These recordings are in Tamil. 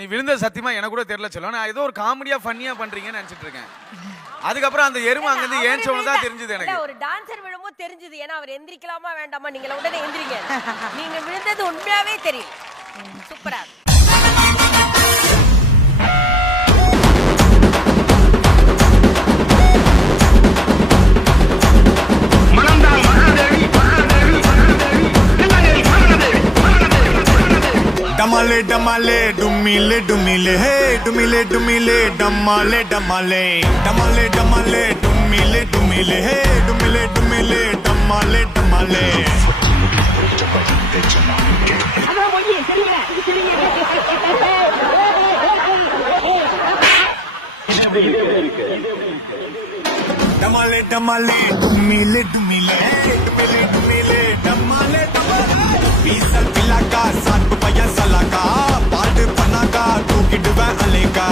நீ விழுந்த சத்தியமா எனக்கு கூட தெரியல சொல்ல. நான் ஏதோ ஒரு காமெடியா ஃபன்னியா பண்றீங்கன்னு நினைச்சிட்டு இருக்கேன். அதுக்கப்புறம் அந்த எருமை அங்க இருந்து ஏஞ்சவன தான் தெரிஞ்சது எனக்கு. ஒரு டான்சர் விழுமோ தெரிஞ்சது. ஏன்னா அவர் எந்திரிக்கலாமா வேண்டாமா நீங்க உடனே எந்திரிங்க. நீங்க விழுந்தது உண்மையாவே தெரியும். சூப்பரா. डमाले डमाले डुमिले डुमिले हे डुमिले डुमिले डमाले डमाले डमाले डमाले डुमिले डुमिले हे डुमिले डुमिले डमाले डमाले डमाले डमाले डुमिले डुमिले डुमिले डुमिले डमाले डमाले पीसल पिला का साथ पया सला का पार्ट पना का तू किडवा अलेका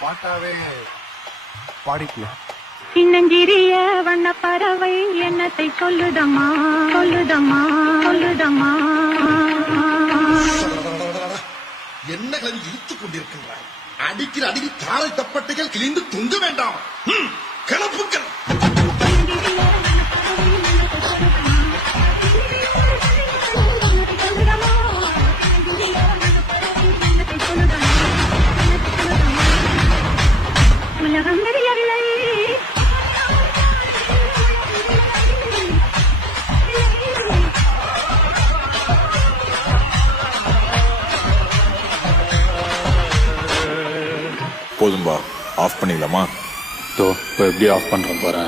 பாட்டாவே பாடிக்கல. சின்னஞ்சிறிய வண்ண பறவை என்னத்தை சொல்லுதம்மா சொல்லுதம்மா சொல்லுதம்மா. என்ன கிளம்பி இழுத்துக் கொண்டிருக்கின்றாய்? அடிக்கிற அடிக்கு தாரை தப்பட்டைகள் கிழிந்து தொங்க வேண்டாம். கிளப்புக்கள் உலகம் தெரியவில்லை. போதும்பா, ஆஃப் பண்ணிடலாமா? இப்போ எப்படி ஆஃப் பண்றேன் பாரு.